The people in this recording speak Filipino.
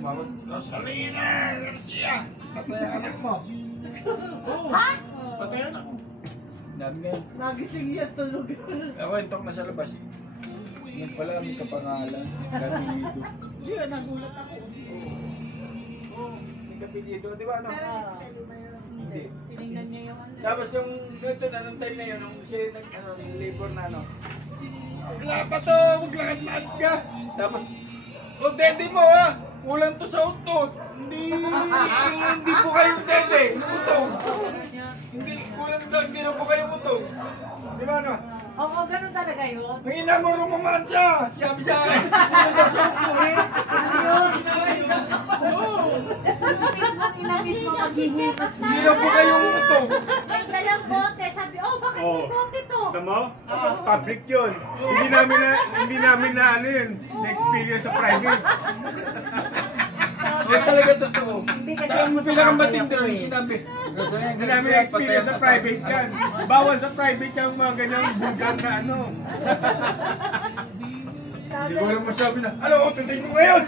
tumawag. Rosalina Garcia! Patay ang anak mo. Oo. Ha? Patay anak mo. Dami nga yun. Nagising niya tulog. Ako, entok na sa labas. Yan pala ang kapangalan. Kapilido. Hindi, nagulat ako. Oo. May kapilido. Di ba ano? Hindi. Tinignan niya yung ano. Tapos nung ito na, nung time na yun, nung siya yung labor na ano. Wala pa to, maglakad-lakad ka. Tapos, oh, dede mo ha, kulang to sa utot. Hindi po kayong dede, utong. Hindi, kulang to, hindi na po kayong utong. Di ba ano? Oo, ganun talaga yun. Ang ina mo rumaman siya, sabi sa akin, kulang daw sa utot. Mismo maghihipas na. Hindi na po kayong utong. May dalang bote. Sabi, oh, bakit may bote to? Alam mo? Public yun. Hindi namin na ano yun, na-experience sa private. Yan talaga totoo. Hindi kasi Ang mo sa pinakamatindi kamay rin ako sinabi. Hindi namin na-experience sa private yan. Bawal sa private yung mga ganyang vulgar na ano. Hindi ko alam masabi na, alam mo, tuntay mo ngayon!